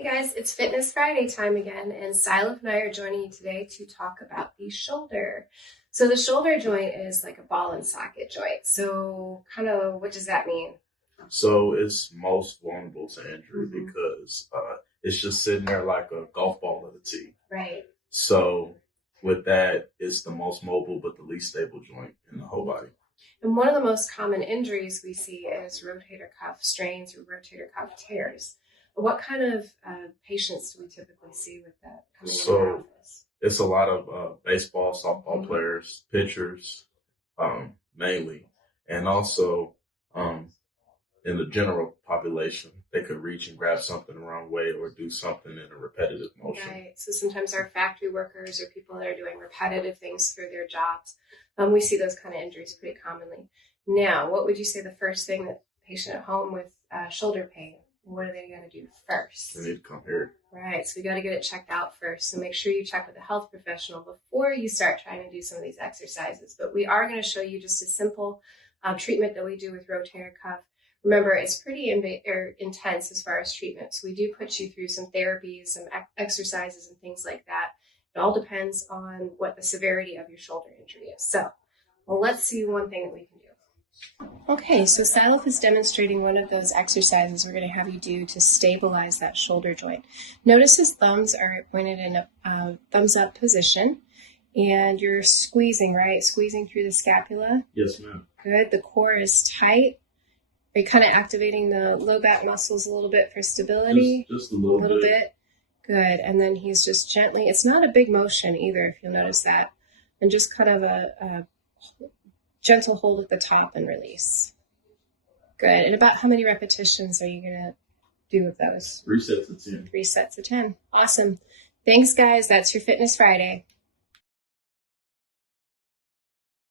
Hey guys, it's Fitness Friday time again, and Silaf and I are joining you today to talk about the shoulder. So the shoulder joint is like a ball and socket joint. So kind of what does that mean? So it's most vulnerable to injury because it's just sitting there like a golf ball at a tee. Right. So with that, it's the most mobile but the least stable joint in the whole body. And one of the most common injuries we see is rotator cuff strains or rotator cuff tears. What kind of patients do we typically see with that coming into our office? It's a lot of baseball, softball players, pitchers, mainly, and also in the general population, they could reach and grab something the wrong way or do something in a repetitive motion. Right. So sometimes our factory workers or people that are doing repetitive things through their jobs, we see those kind of injuries pretty commonly. Now, what would you say the first thing that the patient at home with shoulder pain, what are they going to do first? They need to come here. Right. So we got to get it checked out first. So make sure you check with a health professional before you start trying to do some of these exercises. But we are going to show you just a simple treatment that we do with rotator cuff. Remember, it's pretty intense as far as treatment. So we do put you through some therapies, some exercises and things like that. It all depends on what the severity of your shoulder injury is. So let's see one thing that we can do. Okay, so Silaf is demonstrating one of those exercises we're going to have you do to stabilize that shoulder joint. Notice his thumbs are pointed in a thumbs up position, and you're squeezing, right? Squeezing through the scapula. Yes, ma'am. Good. The core is tight. Are you kind of activating the low back muscles a little bit for stability? Just a little bit. Good. And then he's just gently, it's not a big motion either, if you'll notice that. And just kind of a gentle hold at the top and release. Good. And about how many repetitions are you going to do with those? 3 sets of 10. 3 sets of 10. Awesome. Thanks, guys. That's your Fitness Friday.